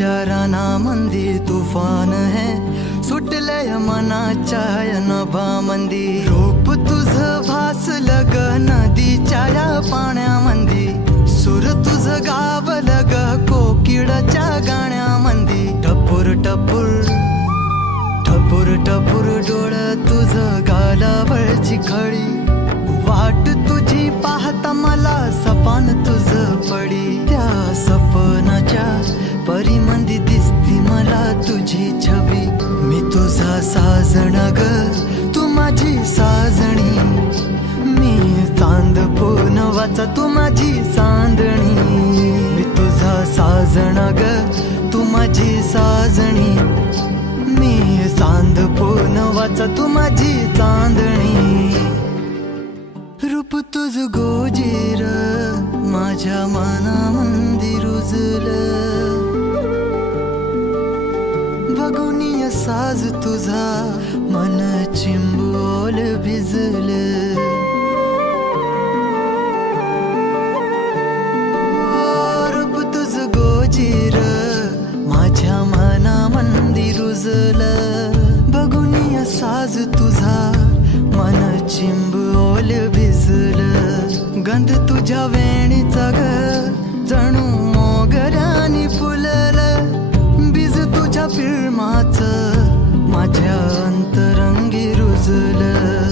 विचाराना मंदी तुफान है सुटलय मनाच्या नभामंदी रूप तुझं भासलं ग नदीच्या या पाण्यामंदी सुर तुझं गावलं ग कोकिळाच्या गाण्यामंदी टपूर टपूर टपूर टपूर डोळं तुझं गालावरची खळी वाट तुझी पाहता मला सपान तुझं पडी त्या सपनाच्या परिमंदी दिसती मला तुझी छबी मी तुझा साजणा ग तू माझी साजणी मी चांद पूनवाचा तू माझी चांदणी मी तुझा साजणा ग तू माझी साजणी मी चांद पूनवाचा तू माझी चांदणी रूप तुझ गोजीर माझ्या मनामंदी रुजलं बघुनिय साज तुझा मन चिंबोल भिजलं रूप तुझ गोजीर माझ्या मनामंदी रुजलं बघुनिय साज तुझा मन चिंबोल भिजलं गंध तुझ्या वेणीचा ग जणू मोगऱ्यानी फुललं बीज तुझ्या पिळमाचं माझ्या अंतरंगी रुजलं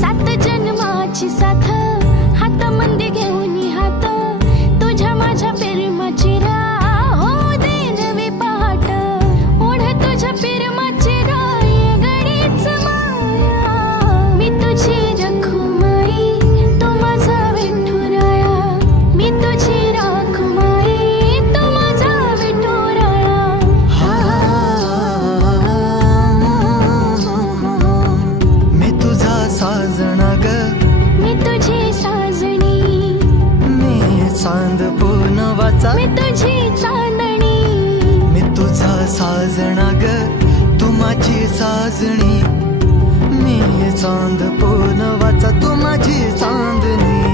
सात जन्माची साथ हात मंदी घेऊन हात तुझ्या माझ्या प्रेमाची राह हो दे नवी पहाट ओढ तुझ्या प्रेमाची राह गडीच माया मी तुझी रखुमाई तू माझा विठुराया मी तुझी रखुमाई तू माझा विठुराया मी तुझा साजणा ग मी तुझी साजणी मी चांद पूनवाचा मी तुझी चांदणी मी तुझा साजणा ग तू माझी साजणी मी चांद पूनवाचा तू माझी चांदणी